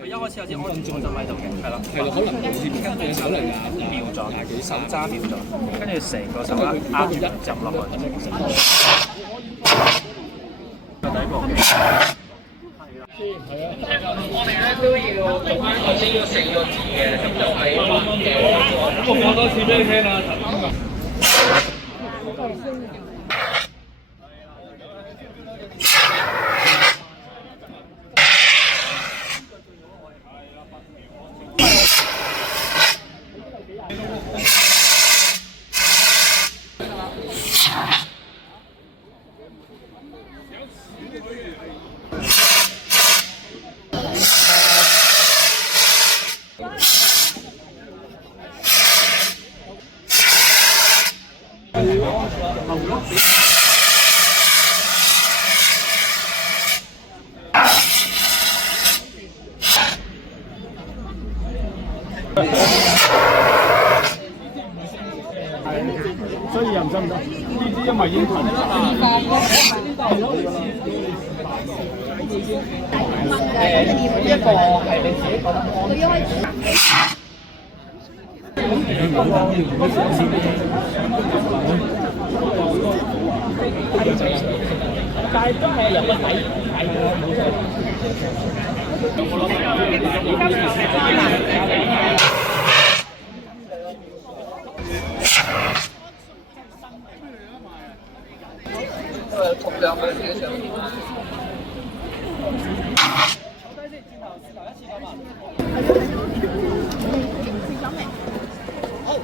佢一開始有啲安全裝置喺度嘅，係啦，係咯，可能好似跟住手嚟瞄準，幾手揸瞄準，跟住成個手握住就落去。第一個。我哋咧都要做翻頭先嗰4個字嘅，咁就係咁我講多次俾你聽啦。所以又唔使唔得，呢啲因為已經同一個係你自己覺得安全。但係都係由個底睇嘅，冇錯。同兩個自己上。好。